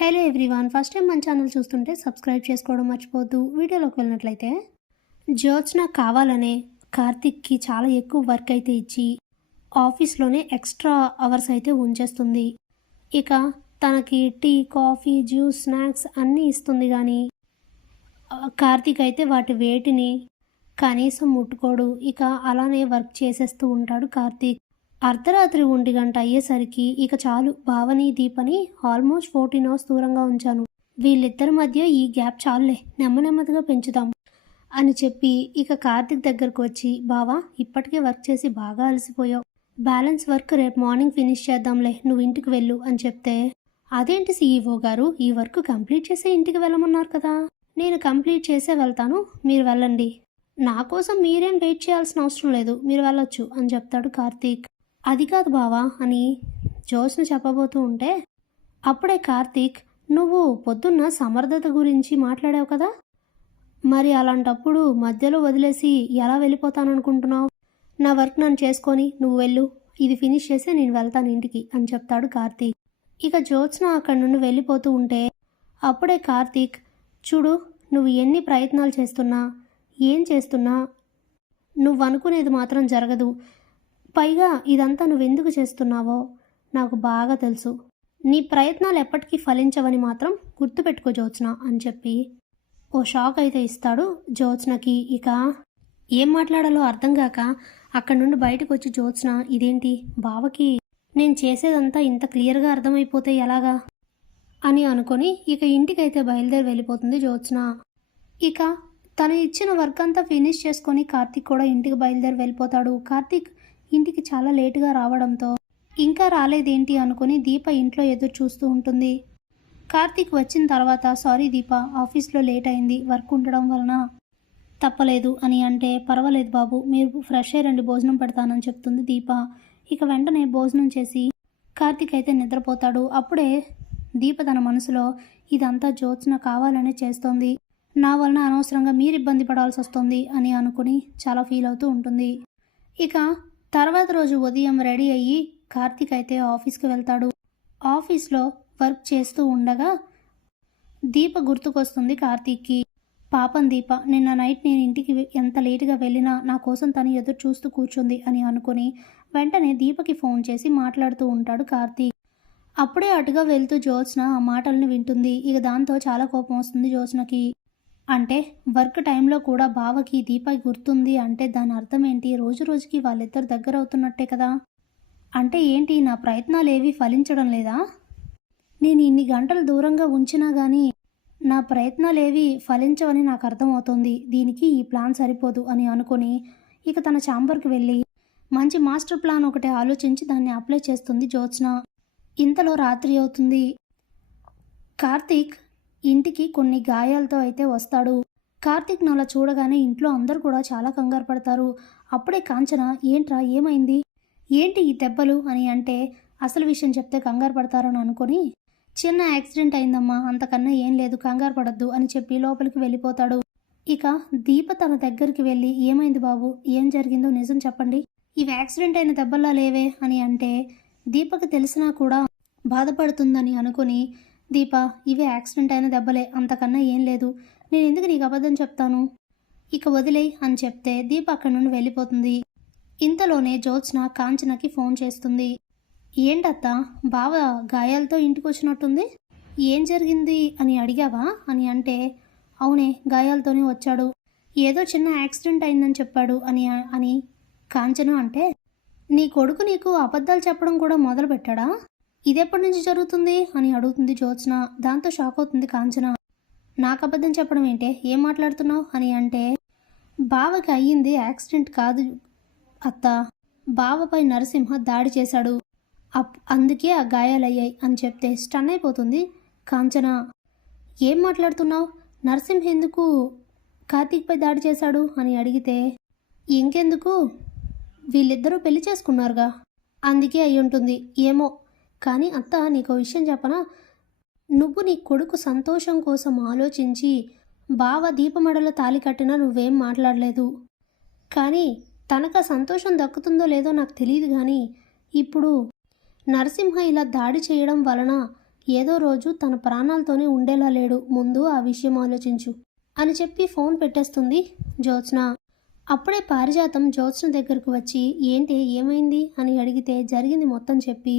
Hello everyone, first time మన channel చూస్తుంటే subscribe చేసుకోవడం మర్చిపోవద్దు. వీడియోలోకి వెళ్ళినట్లయితే జ్యోత్స్న కావాలనే కార్తిక్కి చాలా ఎక్కువ వర్క్ అయితే ఇచ్చి ఆఫీస్లోనే ఎక్స్ట్రా అవర్స్ అయితే ఉంచేస్తుంది. ఇక తనకి టీ, కాఫీ, జ్యూస్, స్నాక్స్ అన్నీ ఇస్తుంది. కానీ కార్తిక్ అయితే వాటి వేటిని కనీసం ముట్టుకోడు. ఇక అలానే వర్క్ చేసేస్తూ ఉంటాడు కార్తీక్. అర్ధరాత్రి 1 గంట అయ్యేసరికి ఇక చాలు, భావని, దీపని ఆల్మోస్ట్ 14 అవర్స్ దూరంగా ఉంచాను. వీళ్ళిద్దరి మధ్య ఈ గ్యాప్ చాలులే, నెమ్మదిగా పెంచుదాం అని చెప్పి ఇక కార్తిక్ దగ్గరకు వచ్చి, బావా ఇప్పటికే వర్క్ చేసి బాగా అలసిపోయావు, బ్యాలెన్స్ వర్క్ రేపు మార్నింగ్ ఫినిష్ చేద్దాంలే, నువ్వు ఇంటికి వెళ్ళు అని చెప్తే, అదేంటి సీఈఓ గారు, ఈ వర్క్ కంప్లీట్ చేసే ఇంటికి వెళ్ళమన్నారు కదా. నేను కంప్లీట్ చేసే వెళ్తాను, మీరు వెళ్ళండి, నా కోసం మీరేం వెయిట్ చేయాల్సిన అవసరం లేదు, మీరు వెళ్ళొచ్చు అని చెప్తాడు కార్తీక్. అది కాదు బావా అని జ్యోత్స్న చెప్పబోతూ ఉంటే అప్పుడే కార్తీక్, నువ్వు పొద్దున్న సమర్థత గురించి మాట్లాడావు కదా, మరి అలాంటప్పుడు మధ్యలో వదిలేసి ఎలా వెళ్ళిపోతాననుకుంటున్నావు? నా వర్క్ నన్ను చేసుకొని నువ్వు వెళ్ళు, ఇది ఫినిష్ చేసి నేను వెళ్తాను ఇంటికి అని చెప్తాడు కార్తీక్. ఇక జ్యోత్స్న అక్కడి నుండి వెళ్ళిపోతూ ఉంటే అప్పుడే కార్తీక్, చూడు నువ్వు ఎన్ని ప్రయత్నాలు చేస్తున్నా, ఏం చేస్తున్నా నువ్వు అనుకునేది మాత్రం జరగదు. పైగా ఇదంతా నువ్వెందుకు చేస్తున్నావో నాకు బాగా తెలుసు. నీ ప్రయత్నాలు ఎప్పటికీ ఫలించవని మాత్రం గుర్తుపెట్టుకో జ్యోత్స్న అని చెప్పి ఓ షాక్ అయితే ఇస్తాడు జ్యోత్స్నకి. ఇక ఏం మాట్లాడాలో అర్థం కాక అక్కడి నుండి బయటకు వచ్చి జ్యోత్స్న, ఇదేంటి బావకి నేను చేసేదంతా ఇంత క్లియర్గా అర్థమైపోతే ఎలాగా అని అనుకొని ఇక ఇంటికైతే బయలుదేరి వెళ్ళిపోతుంది జ్యోత్స్న. ఇక తను ఇచ్చిన వర్క్ అంతా ఫినిష్ చేసుకొని కార్తీక్ కూడా ఇంటికి బయలుదేరి వెళ్ళిపోతాడు. కార్తీక్ ఇంటికి చాలా లేటుగా రావడంతో ఇంకా రాలేదేంటి అనుకుని దీప ఇంట్లో ఎదురు చూస్తూ ఉంటుంది. కార్తీక్ వచ్చిన తర్వాత, సారీ దీప, ఆఫీస్లో లేట్ అయింది, వర్క్ ఉండడం వలన తప్పలేదు అని అంటే, పర్వాలేదు బాబు, మీరు ఫ్రెష్ అయ్యి రండి, భోజనం పెడతానని చెప్తుంది దీప. ఇక వెంటనే భోజనం చేసి కార్తీక్ అయితే నిద్రపోతాడు. అప్పుడే దీప తన మనసులో, ఇదంతా జ్యోత్స్న కావాలనే చేస్తోంది, నా వలన అనవసరంగా మీరు ఇబ్బంది పడాల్సి వస్తుంది అని అనుకుని చాలా ఫీల్ అవుతూ ఉంటుంది. ఇక తర్వాత రోజు ఉదయం రెడీ అయ్యి కార్తీక్ అయితే ఆఫీస్కి వెళ్తాడు. ఆఫీస్లో వర్క్ చేస్తూ ఉండగా దీప గుర్తుకొస్తుంది కార్తీక్కి. పాపం దీప, నిన్న నైట్ నేను ఇంటికి ఎంత లేటుగా వెళ్ళినా నా కోసం తను ఎదురు చూస్తూ కూర్చుంది అని అనుకుని వెంటనే దీపకి ఫోన్ చేసి మాట్లాడుతూ ఉంటాడు కార్తీక్. అప్పుడే అటుగా వెళ్తూ జ్యోత్స్న ఆ మాటల్ని వింటుంది. ఇక దాంతో చాలా కోపం వస్తుంది జ్యోత్స్నకి. అంటే వర్క్ టైంలో కూడా బావకి దీపకి గుర్తుంది అంటే దాని అర్థం ఏంటి? రోజు రోజుకి వాళ్ళిద్దరు దగ్గర అవుతున్నట్టే కదా. అంటే ఏంటి, నా ప్రయత్నాలు ఏవి ఫలించడం లేదా? నేను ఇన్ని గంటలు దూరంగా ఉంచినా కానీ నా ప్రయత్నాలు ఏవి ఫలించవని నాకు అర్థమవుతుంది. దీనికి ఈ ప్లాన్ సరిపోదు అని అనుకొని ఇక తన ఛాంబర్కి వెళ్ళి మంచి మాస్టర్ ప్లాన్ ఒకటి ఆలోచించి దాన్ని అప్లై చేస్తుంది జ్యోత్స్న. ఇంతలో రాత్రి అవుతుంది. కార్తీక్ ఇంటికి కొన్ని గాయాలతో అయితే వస్తాడు. కార్తీక్ అలా చూడగానే ఇంట్లో అందరూ కూడా చాలా కంగారు పడతారు. అప్పుడే కాంచన, ఏంట్రా ఏమైంది, ఏంటి ఈ దెబ్బలు అని అంటే, అసలు విషయం చెప్తే కంగారు పడతారని అనుకొని, చిన్న యాక్సిడెంట్ అయిందమ్మా, అంతకన్నా ఏం లేదు, కంగారు పడద్దు అని చెప్పి లోపలికి వెళ్ళిపోతాడు. ఇక దీప తన దగ్గరికి వెళ్ళి, ఏమైంది బాబు, ఏం జరిగిందో నిజం చెప్పండి, ఇవి యాక్సిడెంట్ అయిన దెబ్బల్లా లేవే అని అంటే, దీపకి తెలిసినా కూడా బాధపడుతుందని అనుకుని, దీప ఇవే యాక్సిడెంట్ అయిన దెబ్బలే, అంతకన్నా ఏం లేదు, నేను ఎందుకు నీకు అబద్ధం చెప్తాను, ఇక వదిలేయ్ అని చెప్తే దీప అక్కడి నుండి వెళ్ళిపోతుంది. ఇంతలోనే జ్యోత్స్న కాంచనకి ఫోన్ చేస్తుంది. ఏంటత్తా, బావ గాయాలతో ఇంటికి వచ్చినట్టుంది, ఏం జరిగింది అని అడిగావా అని అంటే, అవునే గాయాలతోనే వచ్చాడు, ఏదో చిన్న యాక్సిడెంట్ అయిందని చెప్పాడు అని కాంచన అంటే, నీ కొడుకు నీకు అబద్ధాలు చెప్పడం కూడా మొదలు పెట్టాడా, ఇదెప్పటి నుంచి జరుగుతుంది అని అడుగుతుంది జ్యోత్స్న. దాంతో షాక్ అవుతుంది కాంచన. నాకు అబద్ధం చెప్పడం ఏంటే, ఏం మాట్లాడుతున్నావు అని అంటే, బావకి అయ్యింది యాక్సిడెంట్ కాదు అత్త, బావపై నరసింహ దాడి చేశాడు, అందుకే ఆ గాయాలయ్యాయి అని చెప్తే స్టన్ అయిపోతుంది కాంచన. ఏం మాట్లాడుతున్నావు, నరసింహ ఎందుకు కార్తీక్పై దాడి చేశాడు అని అడిగితే, ఇంకెందుకు, వీళ్ళిద్దరూ పెళ్లి చేసుకున్నారుగా, అందుకే అయి ఉంటుంది ఏమో, కానీ అత్త నీకో విషయం చెప్పనా, నువ్వు నీ కొడుకు సంతోషం కోసం ఆలోచించి బావ దీపమడలో తాలి కట్టినా నువ్వేం మాట్లాడలేదు, కానీ తనకు సంతోషం దక్కుతుందో లేదో నాకు తెలియదు, కానీ ఇప్పుడు నరసింహ ఇలా దాడి చేయడం వలన ఏదో రోజు తన ప్రాణాలతోనే ఉండేలా లేడు, ముందు ఆ విషయం ఆలోచించు అని చెప్పి ఫోన్ పెట్టేస్తుంది జ్యోత్స్న. అప్పుడే పారిజాతం జ్యోత్స్న దగ్గరకు వచ్చి ఏంటి ఏమైంది అని అడిగితే జరిగింది మొత్తం చెప్పి,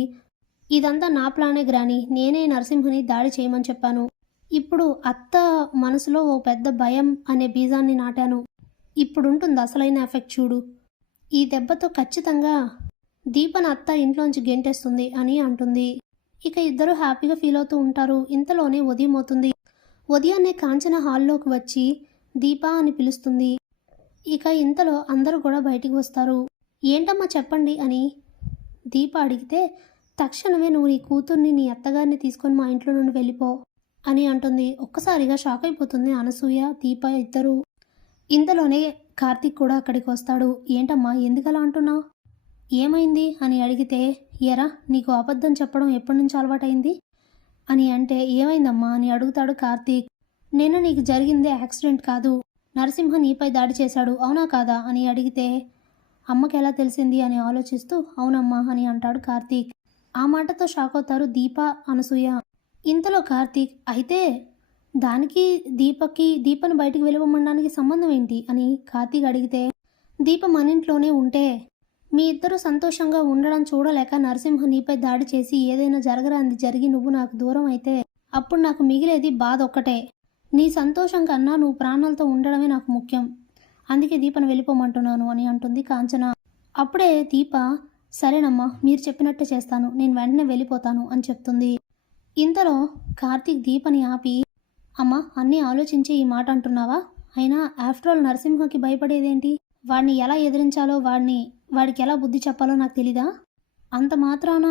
ఇదంతా నా ప్లానే గ్రాని, నేనే నరసింహని దాడి చేయమని చెప్పాను. ఇప్పుడు అత్త మనసులో ఓ పెద్ద భయం అనే బీజాన్ని నాటాను. ఇప్పుడుంటుంది అసలైన ఎఫెక్ట్ చూడు. ఈ దెబ్బతో ఖచ్చితంగా దీపన్ అత్త ఇంట్లోంచి గెంటేస్తుంది అని అంటుంది. ఇక ఇద్దరు హ్యాపీగా ఫీల్ అవుతూ ఉంటారు. ఇంతలోనే ఉదయం అవుతుంది. ఉదయాన్నే కాంచన హాల్లోకి వచ్చి దీప అని పిలుస్తుంది. ఇక ఇంతలో అందరూ కూడా బయటికి వస్తారు. ఏంటమ్మా చెప్పండి అని దీప అడిగితే, తక్షణమే నువ్వు నీ కూతుర్ని నీ అత్తగారిని తీసుకొని మా ఇంట్లో నుండి వెళ్ళిపో అని అంటుంది. ఒక్కసారిగా షాక్ అయిపోతుంది అనసూయ, దీప ఇద్దరు. ఇంతలోనే కార్తీక్ కూడా అక్కడికి వస్తాడు. ఏంటమ్మా ఎందుకలా అంటున్నావు, ఏమైంది అని అడిగితే, ఎరా నీకు అబద్ధం చెప్పడం ఎప్పటి నుంచి అలవాటైంది అని అంటే, ఏమైందమ్మా అని అడుగుతాడు కార్తీక్. నిన్న నీకు జరిగిందే యాక్సిడెంట్ కాదు, నరసింహ నీపై దాడి చేశాడు అవునా కాదా అని అడిగితే, అమ్మకి ఎలా తెలిసింది అని ఆలోచిస్తూ అవునమ్మా అని అంటాడు కార్తీక్. ఆ మాటతో షాక్ అవుతారు దీప, అనసూయ. ఇంతలో కార్తీక్, అయితే దానికి దీపను బయటికి వెళ్ళిపోమనడానికి సంబంధం ఏంటి అని కార్తీక్ అడిగితే, దీప మన ఇంట్లోనే ఉంటే మీ ఇద్దరు సంతోషంగా ఉండడం చూడలేక నరసింహ నీపై దాడి చేసి ఏదైనా జరగరాంది జరిగి నువ్వు నాకు దూరం అయితే అప్పుడు నాకు మిగిలేది బాధ ఒక్కటే. నీ సంతోషం కన్నా నువ్వు ప్రాణాలతో ఉండడమే నాకు ముఖ్యం, అందుకే దీపను వెళ్ళిపోమంటున్నాను అని అంటుంది కాంచన. అప్పుడే దీప, సరేనమ్మా మీరు చెప్పినట్టే చేస్తాను, నేను వెంటనే వెళ్ళిపోతాను అని చెప్తుంది. ఇంతలో కార్తీక్ దీపని ఆపి, అమ్మా అన్నీ ఆలోచించి ఈ మాట అంటున్నావా, అయినా ఆఫ్టర్ ఆల్ నరసింహకి భయపడేదేంటి, వాడిని ఎలా ఎదిరించాలో వాడికి ఎలా బుద్ధి చెప్పాలో నాకు తెలీదా, అంత మాత్రాన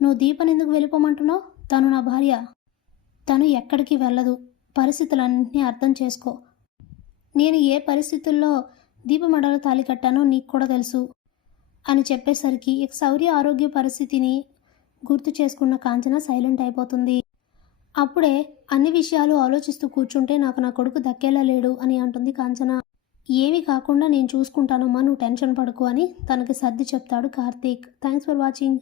నువ్వు దీపని ఎందుకు వెళ్ళిపోమంటున్నావు, తను నా భార్య, తను ఎక్కడికి వెళ్ళదు, పరిస్థితులన్నీ అర్థం చేసుకో, నేను ఏ పరిస్థితుల్లో దీపమడలో తాళి కట్టానో నీకు కూడా తెలుసు అని చెప్పేసరికి ఇక శౌర్య ఆరోగ్య పరిస్థితిని గుర్తు చేసుకున్న కాంచన సైలెంట్ అయిపోతుంది. అప్పుడే అన్ని విషయాలు ఆలోచిస్తూ కూర్చుంటే నాకు నా కొడుకు దక్కేలా లేడు అని అంటుంది కాంచన. ఏమీ కాకుండా నేను చూసుకుంటానమ్మా, నువ్వు టెన్షన్ పడకు అని తనకి సర్ది చెప్తాడు కార్తీక్. Thanks for watching.